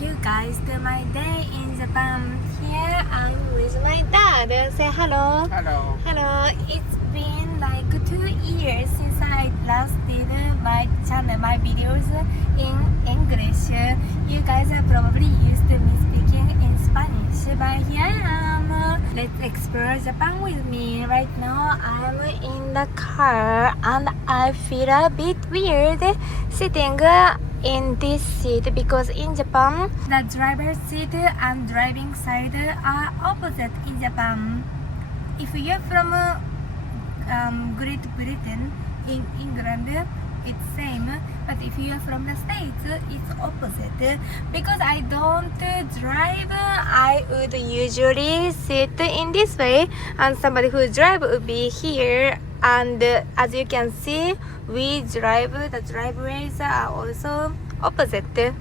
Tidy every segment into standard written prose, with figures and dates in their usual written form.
you guys to my day in Japan. Here I'm with my dad. Say hello. Hello. Hello. It's been like 2 years since I last did my channel, my videos in English. You guys are probably used to me speaking in Spanish, but here I am. Let's explore Japan with me. Right now I'm in the car and I feel a bit weird sitting in this seat because in Japan the driver's seat and driving side are opposite in Japan. If you're from Great Britain, in England it's same, but if you're from the States it's opposite. Because I don't drive, I would usually sit in this way and somebody who drive would be here, and as you can see we drive, the driveways are also opposite.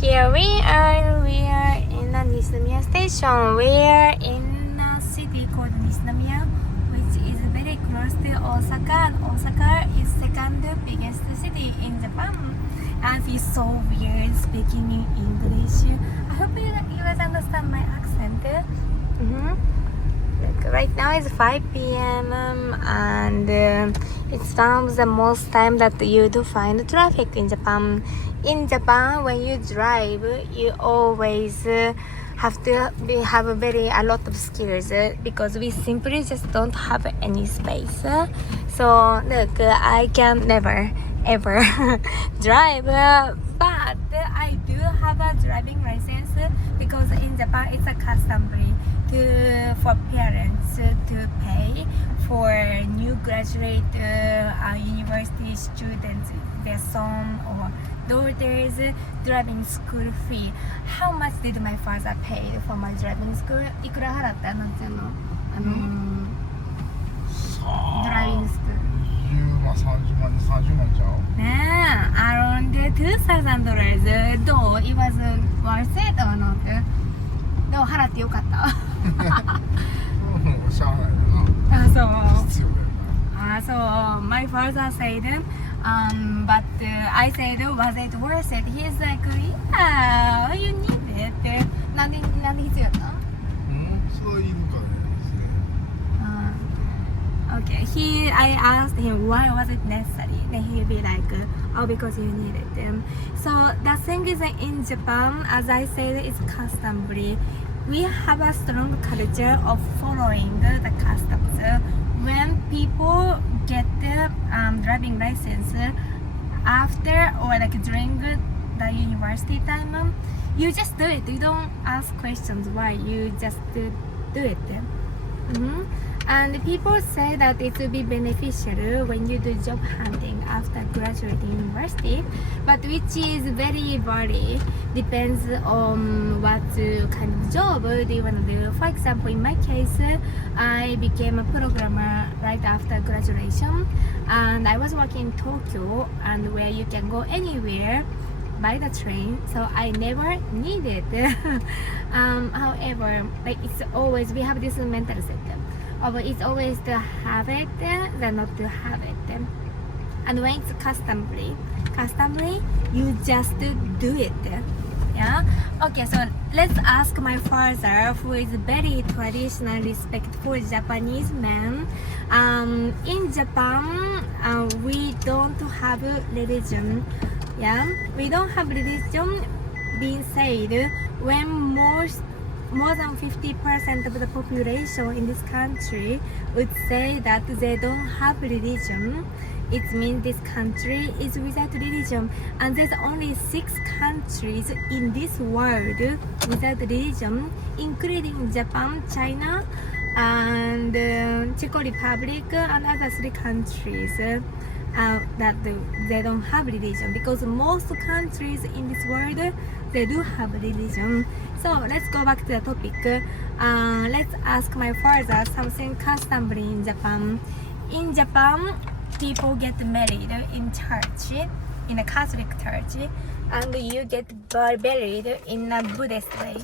Here we are in the Nishinomiya station. We are in a city called Nishinomiya, which is very close to Osaka, and Osaka is second biggest city in Japan. And it's so weird speaking in English. I hope you guys understand my accent. Like right now it's 5 p.m. and it's one of the most time that you do find traffic in Japan. In Japan, when you drive, you always have to have a lot of skills because we simply just don't have any space. So look, I can never ever drive, but I do have a driving license because in Japan it's a customary for parents to pay for new graduate university students, their son or daughter's driving school fee. How much did my father pay for my driving school? いくら払ったなんていうのドライビングスクール。20万、30万、30万ちゃう？ねえ、around $2,000. どう？ It was worth it or not? でも払ってよかった。しゃあないな。あ、そう。必要だよな。あ、そう。My father said, but I said, was it worth it? He's like, yeah, you need it. なんで必要だった？そういうのかですね。Okay, I asked him why was it necessary. Then he'll be like, oh, because you need it. So the thing is that in Japan, as I said, it's customary. We have a strong culture of following the customs. When people get the driving license after or like during the university time, you just do it. You don't ask questions why. You just do it. And people say that it will be beneficial when you do job hunting after graduating university, but which is very varied, depends on what kind of job do you want to do. For example, in my case, I became a programmer right after graduation, and I was working in Tokyo, and where you can go anywhere by the train, so I never needed. However, like it's always, we have this mental set. It's always to have it than not to have it. And when it's customary, you just do it. Yeah. Okay, so let's ask my father, who is very traditional, respectful Japanese man. In Japan, we don't have religion. Yeah, we don't have religion being said when more than 50% of the population in this country would say that they don't have religion. It means this country is without religion, and there's only 6 countries in this world without religion, including Japan, China, and Czech Republic, and other 3 countries that they don't have religion, because most countries in this world they do have religion. So let's go back to the topic. Let's ask my father something customary in Japan. In Japan, people get married in church, in a Catholic church, and you get buried in a Buddhist way.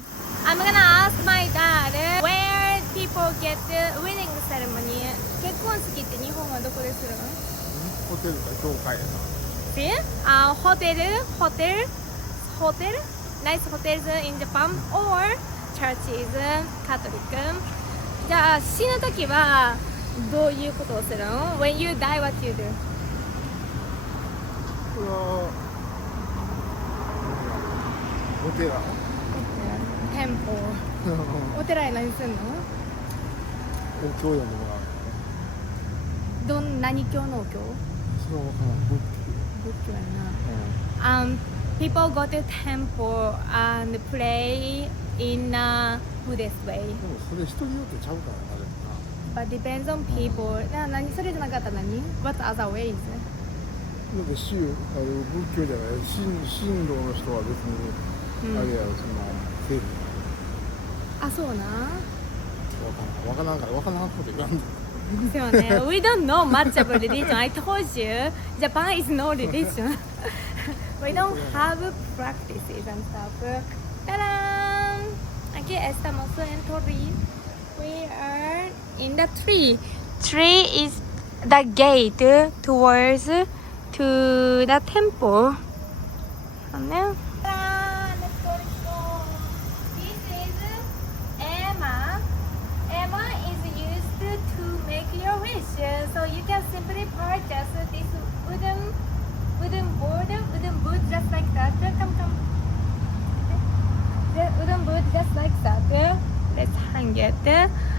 I'm gonna ask my dad where people get the wedding ceremony. 結婚式って日本はどこでするの？ホテルか教会やな。ホテル nice hotels in Japan or churches, Catholic. じゃあ死ぬ時はどういうことをするの When you die, what you do? これはお寺店舗お寺に何するのお経読んでもらう何教のお経それは分からん仏仏教やな、people go to temple and pray in a Buddhist way でもそれ人によってちゃうからなでも but depends on people 何それじゃなかったら何 What other ways? だって仏教じゃない神道の人は別に、あれやろその政府あ、そうなわからんこと言わんでそうね We don't know much about religion. I told you Japan is no religion. We don't have practices and stuff. Ta-da! Aquí estamos en torii. We are in the tree. Tree is the gate towards to the temple. そうね。Let's go. This is Emma. Emma is used to make your wish. So you can simply purchase this wooden board just like that. Come. The wooden board just like that. Let's hang it.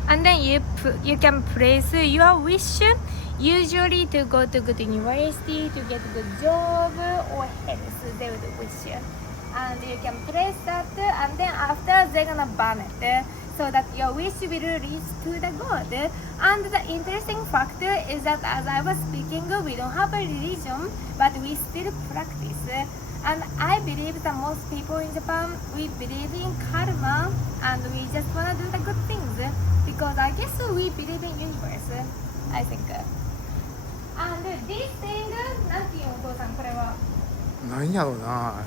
And then you can place your wish. Usually to go to good university, to get a good job or health, they would wish. And you can place that, and then after they're gonna burn it. So that your wish will reach to the God. And the interesting factor is that as I was speaking, we don't have a religion, but we still practice. And I believe that most people in Japan, we believe in karma, and we just wanna do the good things. Because I guess we believe in universe, I think. And this thing, なんていうのお父さんこれは。なんやろうな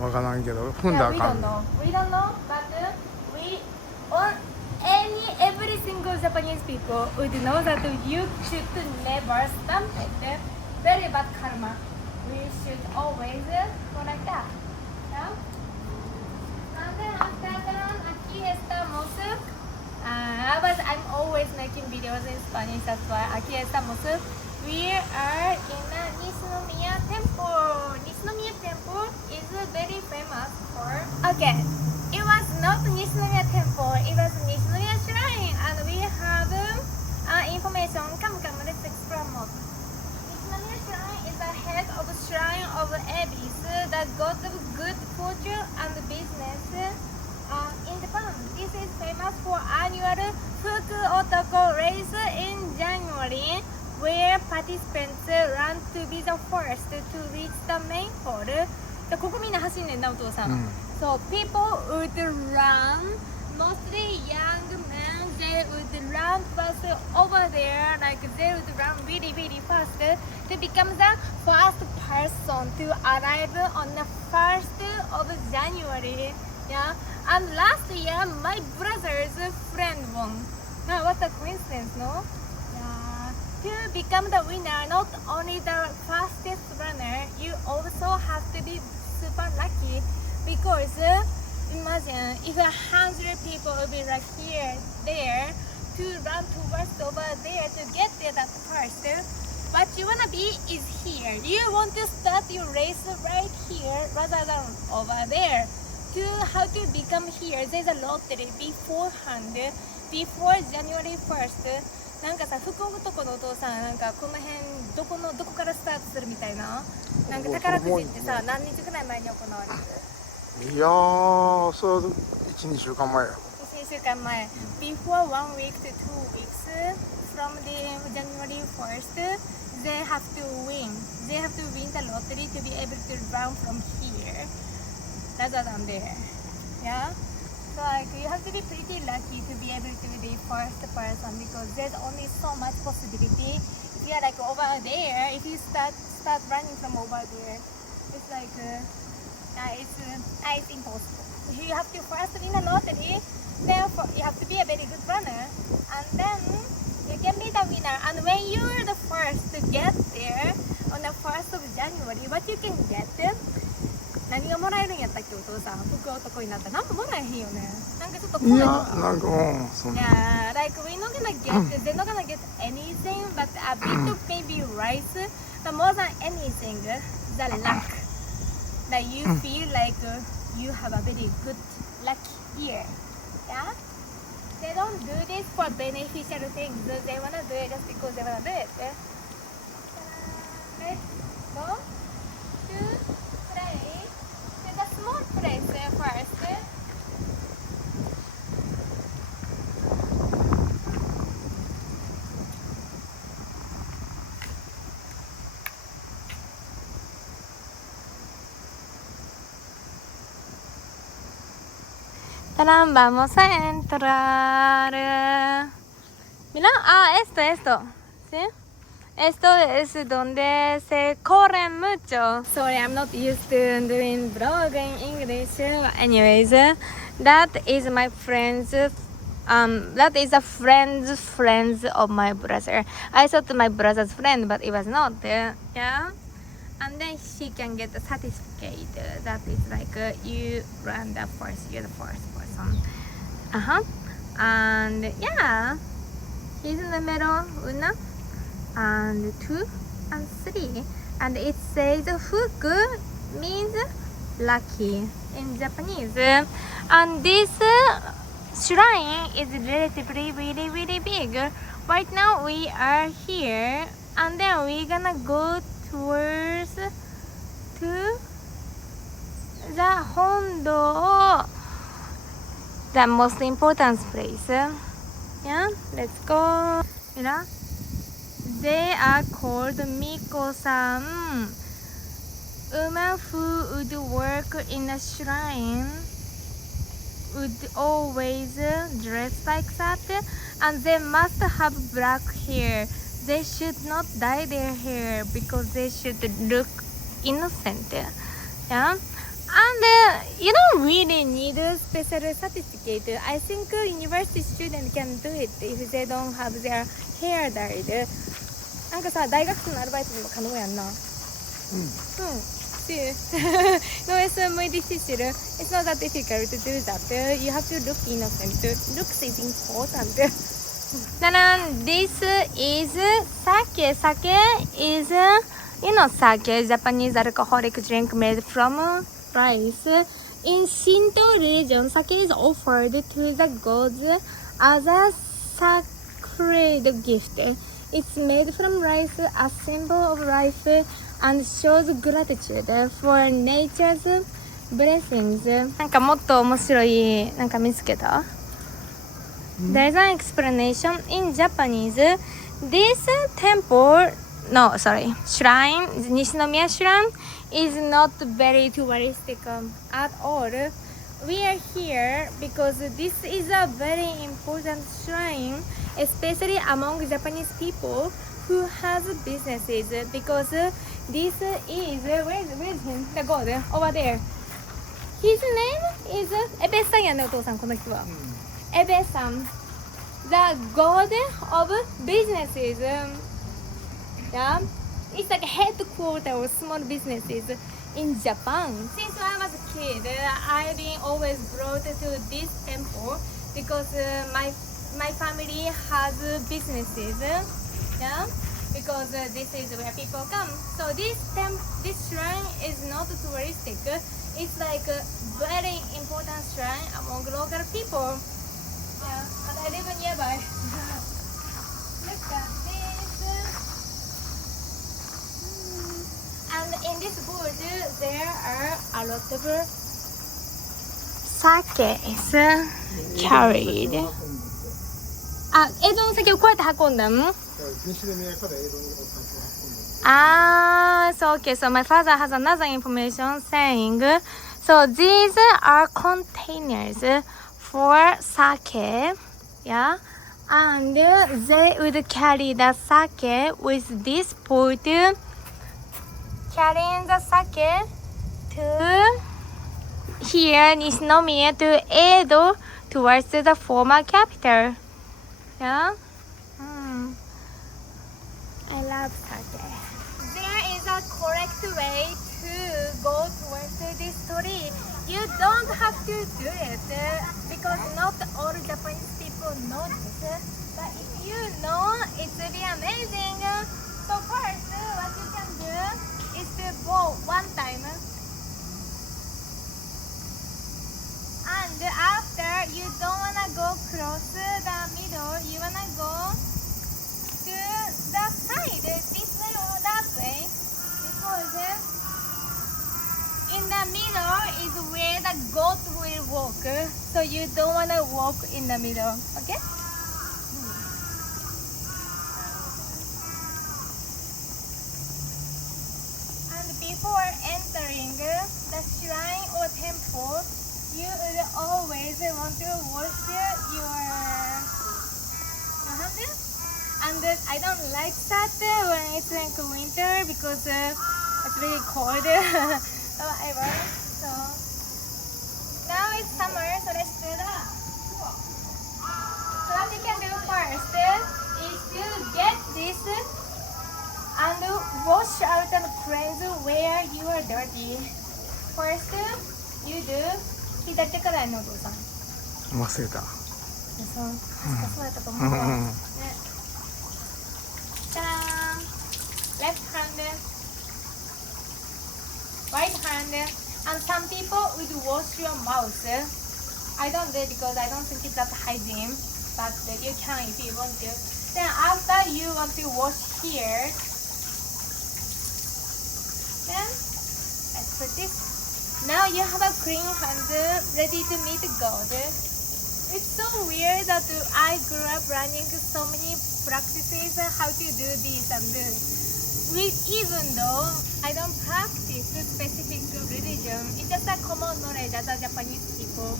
わからんけど踏んだらあかん We don't know, but we every single Japanese people would know that you should never stamp it. Very bad karma. We should always go like that. Yeah? And then after that, aquí estamos. I'm always making videos in Spanish, that's why aquí estamos. We are in the Nishinomiya temple. Nishinomiya temple is very famous for... Okay, it was not Nishinomiya temple, it was Nishinomiya shrine. And we have information. Come, let's explore more. Nishinomiya shrine is the head of shrine of Ebis, the god of good fortune and business in Japan. This is famous for annual Fuku Otoko race in January, where participants run to be the first to reach the main hall. ここみんな走んねんなお父さん。So people would run, mostly young men, they would run fast over there, like they would run really fast to become the first person to arrive on the 1st of January. Yeah, and last year my brother's friend won. Now what a coincidence, no? Yeah. To become the winner, not only the fastest runner, you also have to be super lucky because imagine if 100 people will be like there to run towards over there to get there at first. What you wanna be is here. You want to start your race right here rather than over there. To how to become here, there's a lottery beforehand, before January 1st. なんかさ、福男のお父さん、なんかこの辺どこからスタートするみたいな。なんか宝くじってさ、何日ぐらい前に行われる？いやー、それ1、2週間前や。1、2週間前。Before 1 week to 2 weeks from the January 1st, they have to win. They have to win the lottery to be able to run from here rather than there. Yeah? So like you have to be pretty lucky to be able to be the first person because there's only so much possibility. If you're like over there, if you start running from over there, it's like it's impossible. You have to first win a lottery, therefore you have to be a very good runner, and then you can be the winner. And when you're the first to get there on the 1st of January, what you can get 何がもらえるんやったっけお父さん福男になったら何ももらえへんよねなんかちょっといや怖いとかなんかそんな Yeah, like we're not gonna get, they're not gonna get anything, but a bit of maybe rice, but more than anything, the luck that you feel like you have a very good luck year. Yeah, they don't do this for beneficial things. They wanna do it just because they wanna do it. Let's go to play. There's a small place first. Caramba, vamos a entrar. Mira, esto. ¿Sí? Esto es donde se corre mucho. Sorry, I'm not used to doing vlog in English. Anyways, that is my friend's. That is a friends of my brother. I thought my brother's friend, but it was not. Yeah. And then she can get the certificate that is like you run the first, you're the first person. And yeah, he's in the middle, una, and 2 and 3, and it says fuku means lucky in Japanese. And this shrine is relatively really big. Right now we are here, and then we're gonna go towards to the Hondo, the most important place. Yeah, let's go. Mira, they are called Miko-san. Women who would work in a shrine would always dress like that, and they must have black hair. They should not dye their hair because they should look innocent. Yeah, and you don't really need a special certificate. I think university students can do it if they don't have their hair dyed. なんかさ、大学生のアルバイトにも可能やんな。See, no, it's muy difícil. It's not that difficult to do that. You have to look innocent. Looks is important. Then this is sake. Sake is, you know, sake, Japanese alcoholic drink made from rice. In Shinto religion, sake is offered to the gods as a sacred gift. It's made from rice, a symbol of life, and shows gratitude for nature's blessings. なんかもっと面白いなんか見つけた？There's an explanation in Japanese. This temple, shrine, Nishinomiya shrine, is not very touristic at all. We are here because this is a very important shrine, especially among Japanese people who has businesses. Because this is, where's him? The god over there. His name is Ebe-san やね、お父さんこの人は。Ebe-san, the god of businesses. Yeah, it's like a headquarters of small businesses in Japan. Since I was a kid, I've been always brought to this temple because my family has businesses. Yeah, because this is where people come. So this shrine is not touristic. It's like a very important shrine among local people. Yeah, and I live nearby. Look at this. And in this board, there are a lot of sakes carried. あ、江戸の酒をこうやって運んだん？西宮から江戸にお酒を運んで。So okay, so my father has another information saying, so these are containers for sake, yeah, and they would carry the sake with this boat, carrying the sake to here, Nishinomiya, to Edo, towards the former capital, yeah. I love sake. There is a correct way to go towards this to do it because not all Japanese people know this. But if you know, it will be amazing. So first, what you can do is to bow one time. And after, you don't wanna go cross the middle. You wanna go to the side, this way or that way. Because in the middle is where the goat will walk. So you don't wanna walk in the middle. Okay? And before entering the shrine or temple, you will always want to wash your hand. And I don't like that when it's like winter because it's really cold. Whatever. So now it's summer, so let's do that. So what you can do first is to get this and wash out and cleanse where you are dirty. First, you do 左手からやるのお父さん。忘れた。そうだったと思うわ。ね。じゃらーん。Left hand, right hand, and some people would wash your mouth. I don't do it because I don't think it's that hygiene, but you can if you want to. Then after you want to wash here, then let's put this. Now you have a clean hand ready to meet God. It's so weird that I grew up learning so many practices how to do this and this. Even though I don't practice specific religion, it's just a common knowledge as a Japanese people.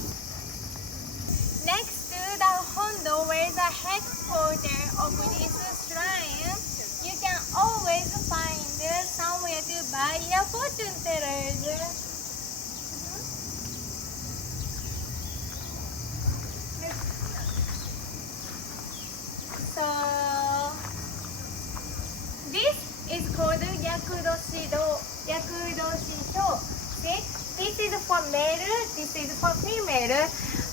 Next to the Hondo, where is the headquarters of this shrine, you can always find somewhere to buy a fortune tellers. So this is called yakudoshiro. See, this is for male, this is for female.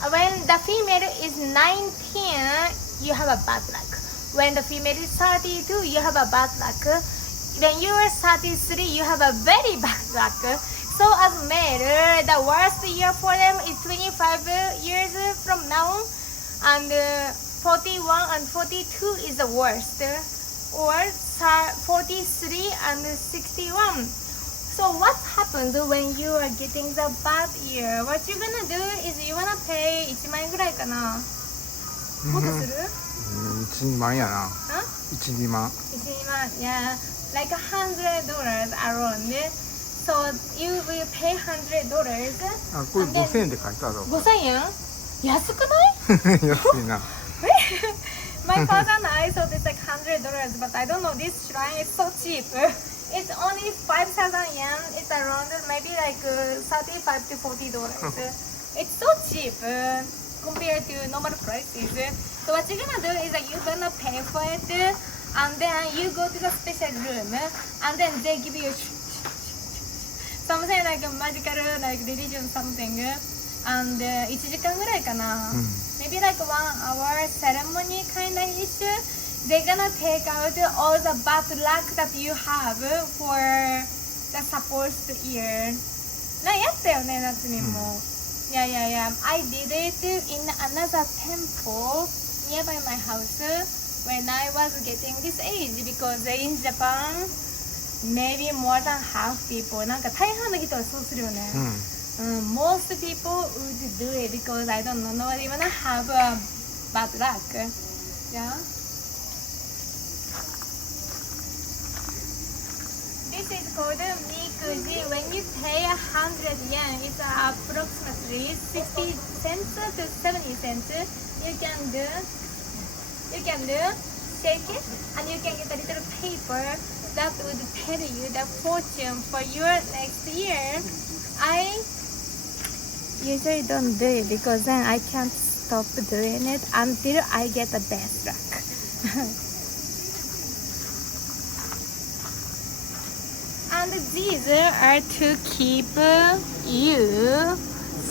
When the female is 19, you have a bad luck. When the female is 32, you have a bad luck. When you are 33, you have a very bad luck. So as male, the worst year for them is 25 years from now, and 41 and 42 is the worst, or 43 and 61. So what happens when you are getting the bad year? What you're gonna do is you wanna pay 1万円ぐらいかな。もっとする？1、2万やな。1、2万。1、2万、yeah, like $100 around. So you will pay $100. あ、これ5000円で書いてある。5000円？安くない？安いな。My father and I thought it's like $100, but I don't know. This shrine is so cheap. It's only 5,000 yen. It's around maybe like $35 to $40. It's so cheap compared to normal prices. So what you're gonna do is that you're gonna pay for it, and then you go to the special room, and then they give you something like a magical like religion something. And 1時間ぐらいかな、maybe like 1 hour ceremony kind of issue. They're gonna take out all the bad luck that you have for the supposed year. やったよね、夏にも。Yeah. I did it in another temple nearby my house when I was getting this age, because in Japan, maybe more than half people, なんか大半の人はそうするよね。most people would do it because I don't know, nobody wanna have bad luck. Yeah. This is called mikuji. When you pay 100 yen, it's approximately 60 cents to 70 cents. You can do shake it, and you can get a little paper that would tell you the fortune for your next year. I usually don't do it because then I can't stop doing it until I get the best luck. And these are to keep you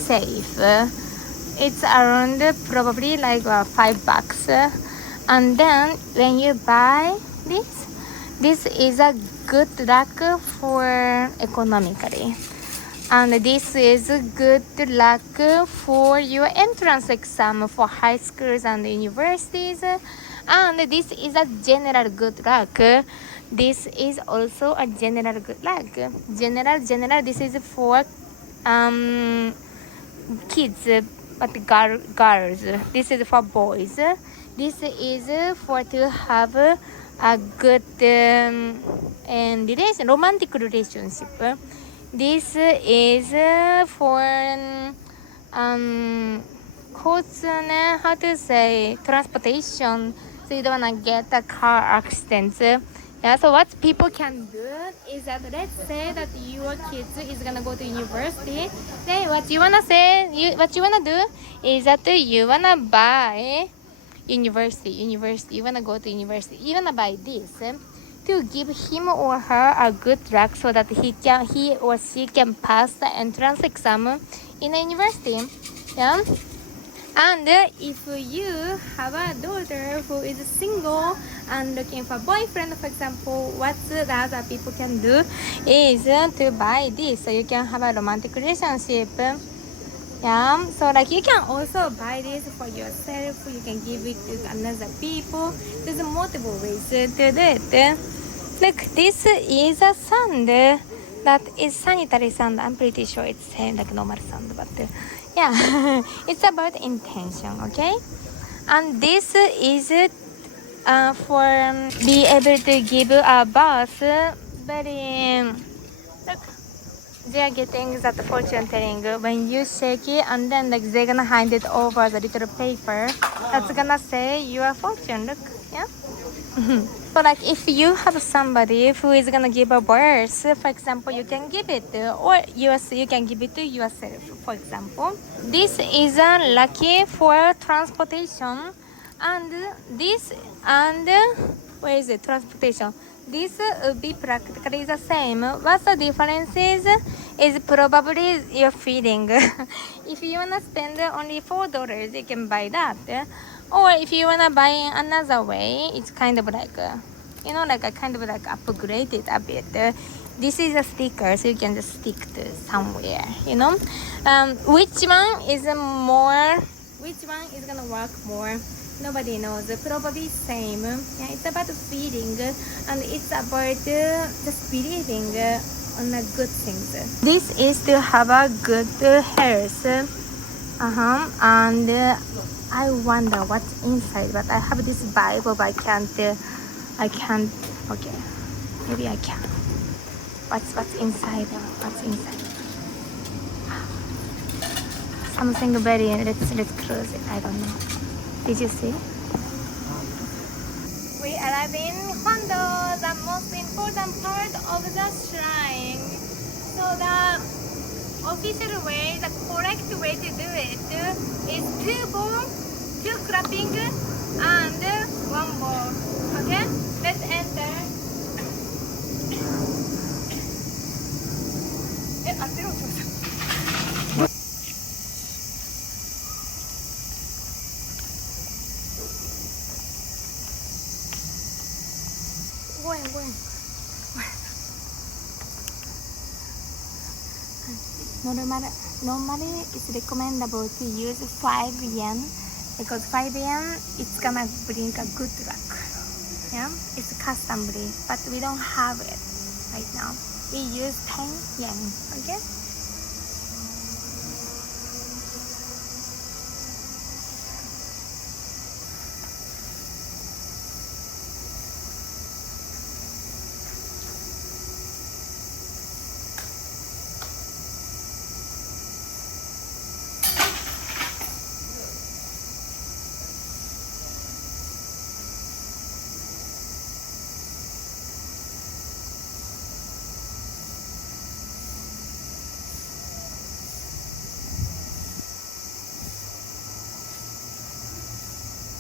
safe. It's around probably like $5. And then when you buy this is a good luck for economically. And this is good luck for your entrance exam for high schools and universities. And this is a general good luck. This is also a general good luck. General, this is for kids, but girls. This is for boys. This is for to have a good romantic relationship. This is for how to say, transportation, so you don't wanna get a car accident. Yeah, so what people can do is that, let's say that your kids is gonna go to university. Then what you wanna do is that you wanna buy university. You wanna go to university. You wanna buy this to give him or her a good luck so that he or she can pass the entrance exam in a university. Yeah. And if you have a daughter who is single and looking for a boyfriend, for example, what the other people can do is to buy this, so you can have a romantic relationship. Yeah, so like you can also buy this for yourself, you can give it to another people. There's multiple ways to do it. Look, this is a sand that is sanitary sand. I'm pretty sure it's same like normal sand, but yeah, it's about intention, okay? And this is for be able to give a bath. Very look, they are getting that fortune telling when you shake it, and then like they're gonna hand it over the little paper that's gonna say your fortune. Look, yeah. So like if you have somebody who is gonna give a birth, for example, you can give it, or you can give it to yourself, for example. This is lucky for transportation, and this and where is it? Transportation. This will be practically the same. What the difference is probably your feeling. If you wanna spend only $4, you can buy that. Or if you wanna buy another way, it's kind of like like a kind of like upgraded a bit. This is a sticker, so you can just stick to somewhere. Which one is more? Which one is gonna work more? Nobody knows. Probably same. Yeah, it's about feeling, and it's about just believing on the good things. This is to have a good health. And I wonder what's inside, but I have this Bible, but I can't. Okay, maybe I can. What's inside? What's inside? Something very. Let's close it. I don't know. Did you see? We arrive in Hondo, the most important part of the shrine. So the official way, the correct way to do it is 2 ball, 2 clapping, and 1 ball. Okay? Let's enter. 合ってる？5円。Normally it's recommendable to use 5 yen because 5 yen it's gonna bring a good luck. Yeah, it's customary, but we don't have it right now. We use 10 yen. Okay.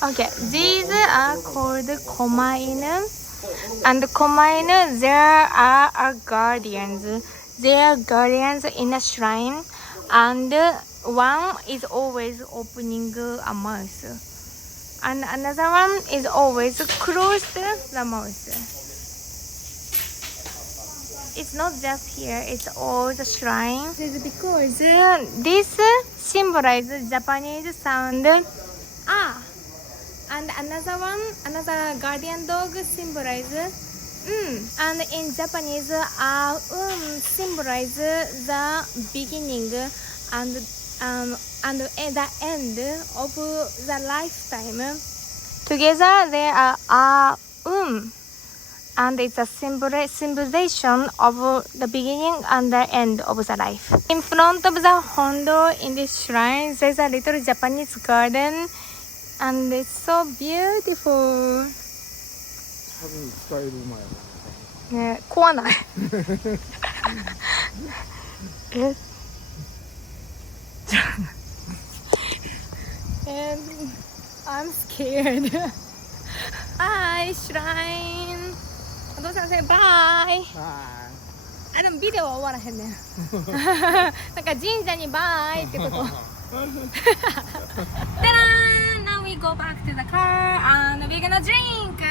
Okay, these are called komainu, and komainu, there are guardians. They are guardians in a shrine, and one is always opening a mouth, and another one is always closed the mouth. It's not just here, it's all the shrine. This is because this symbolizes Japanese sound ah, and another guardian dog symbolizes and in Japanese symbolizes the beginning and the end of the lifetime. Together they are and it's a symbolization of the beginning and the end of the life. In front of the hondo in this shrine, there's a little Japanese garden, and it's so beautiful. 多分使える前ね、怖ない。I'm scared. Bye, shrine. お父さん、say bye. あ、でもビデオは終わらへんねん。なんか神社にバイってこと。Ta-da! Now we go back to the car and we're gonna drink.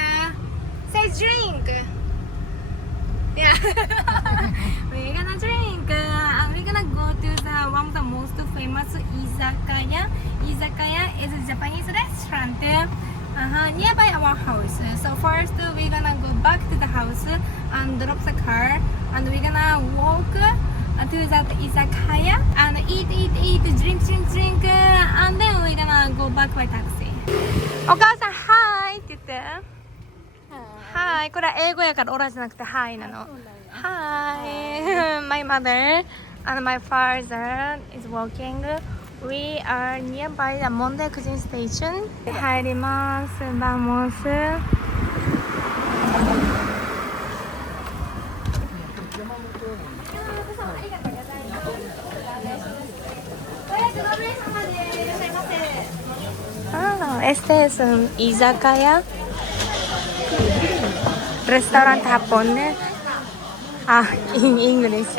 Say drink. Yeah. We're gonna drink and we're gonna go to the one of the most famous izakaya. Izakaya is a Japanese restaurant nearby our house. So first we're gonna go back to the house and drop the car, and we're gonna walk to that izakaya and eat, drink, and then we're gonna go back by taxi. お母さん、Hi って言って。Hi これは英語やからオラじゃなくて Hi なの。Hi my mother and my father is walking. We are nearby the Mondaikuji station. 入ります。Vamos. Este es un izakaya, restaurant japonés. In English.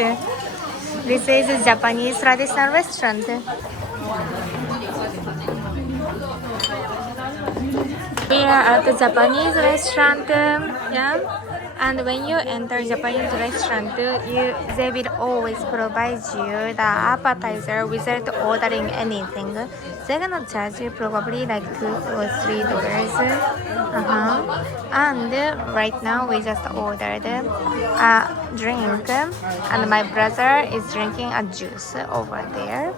This is a Japanese traditional restaurant. We are at the Japanese restaurant, yeah. And when you enter Japanese restaurant, they will always provide you the appetizer without ordering anything. They're gonna charge you probably like $2 or $3. And right now we just ordered a drink, and my brother is drinking a juice over there.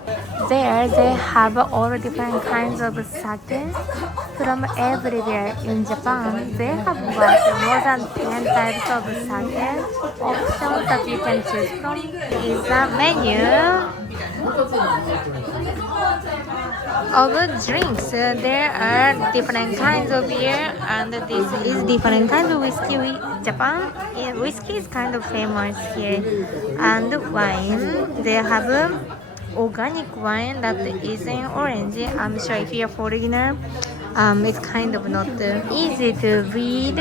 There they have all different kinds of sake from everywhere in Japan. They have more than 10 types of sake. Options that you can choose from is a menu of drinks. There are different kinds of beer, and this is different kinds of whiskey. Japan, whiskey is kind of famous here, and wine. They have organic wine that is in orange. I'm sure if you're a foreigner, it's kind of not easy to read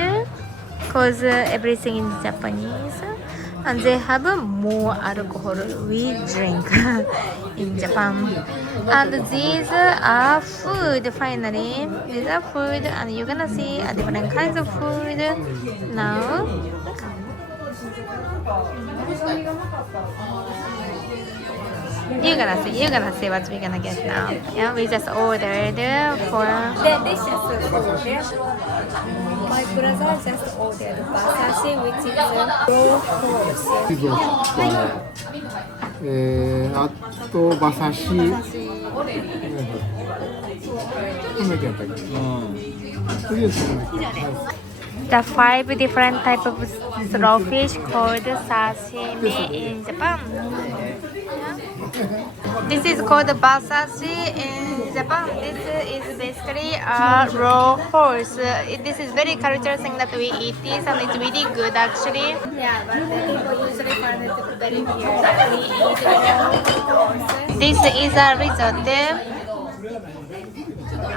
because everything is Japanese. And they have more alcohol we drink in Japan. And these are food, finally. These are food, and you're gonna see different kinds of food now. You're gonna see what we're gonna get now. Yeah, we just ordered for delicious food. My brother just ordered basashi, which is raw horse. あと馬刺し。初めてやったっけ？とりあえず。The 5 different types of raw fish called sashimi in Japan. This is called basashi in Japan. This is basically a raw horse. This is very cultural thing that we eat this, and it's really good actually. Yeah, but people usually find it very weird that we eat raw horse. This is a risotto.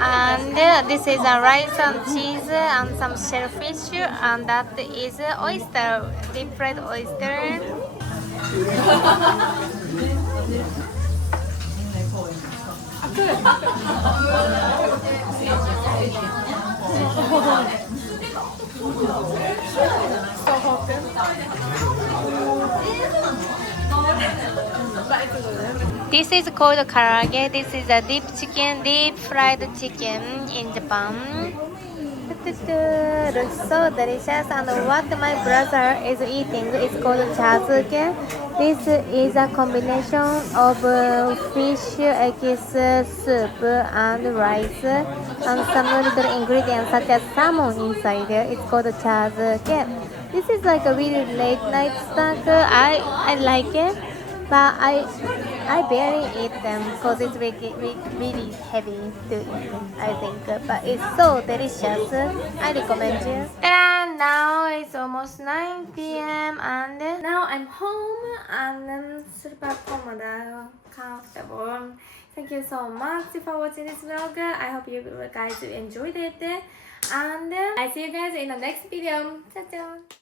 And this is a rice and cheese and some shellfish, and that is oyster, deep fried oyster. So hot. This is called karaage. This is a deep fried chicken in Japan. Looks so delicious. And what my brother is eating is called chazuke. This is a combination of fish eggs soup and rice and some little ingredients such as salmon inside. It's called chazuke. This is like a really late night snack. I like it, but I barely eat them because it's really heavy to eat, I think. But it's so delicious. I recommend you. And now it's almost 9 p.m. and now I'm home and I'm super comfortable. Thank you so much for watching this vlog. I hope you guys enjoyed it. And I see you guys in the next video. Ciao, ciao.